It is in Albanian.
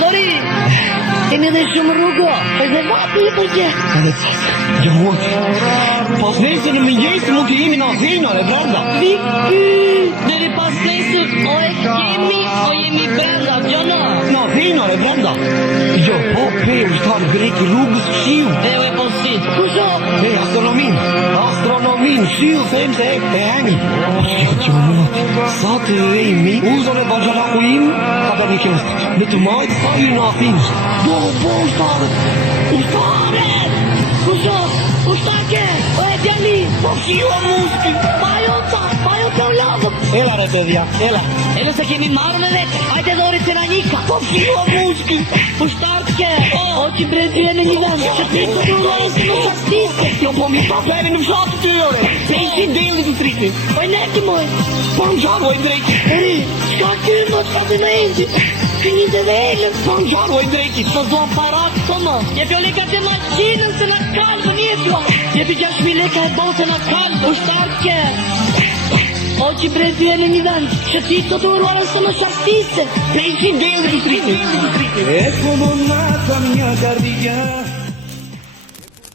Adori, kemi dhe shumë rrugo, është dhe vapi i përgje. Edhe gjëmuat, pas nesër në mëngjes mund të jemi në Athena, e brenda. Deri pas nesër, o e kemi, o jemi brenda, gjëna. Në Athena, e brenda. Jo, po, pe, ushtar grek i rrugës shiu. E u e posit. Kusho? Pe, astronomin, shiu, them se e hemi. Gjëmuat, sa të ejmi, uzon e bajaraku im, ka për një kjestë. Në të majtë, sa i në Athinë. Bo, ushtarët! Ushtarët! Kusho? Ushtake! O e djali! Po shiu a muski. Pajo të lavëm! Ela re bedhja, ela. Edhe se kemi marrë me vetë, hajde dori të ranika! Po shiu a muski. Ushtarët ke! O që bredi e në një vend, që ti të durojnë si në shastise! Jo, po mi pa pere në fshatë të tyre. Peshi deli të triti. O e neti moj! Po në gjarë oj drejti. Eri, shka kërë më të fatë në endi? Këni të vejlëm! Po në gjarë oj drejti. Të zonë parak të më! Jepi o leka të maqinën se në kalbën jetëva! Jepi 6.000 leka e bose në kalbë! Ushtarët ke! O që brezi e në një vend, që ti të durojnë së në shastise! Peshi deli të triti. Es como mata minha cardiga.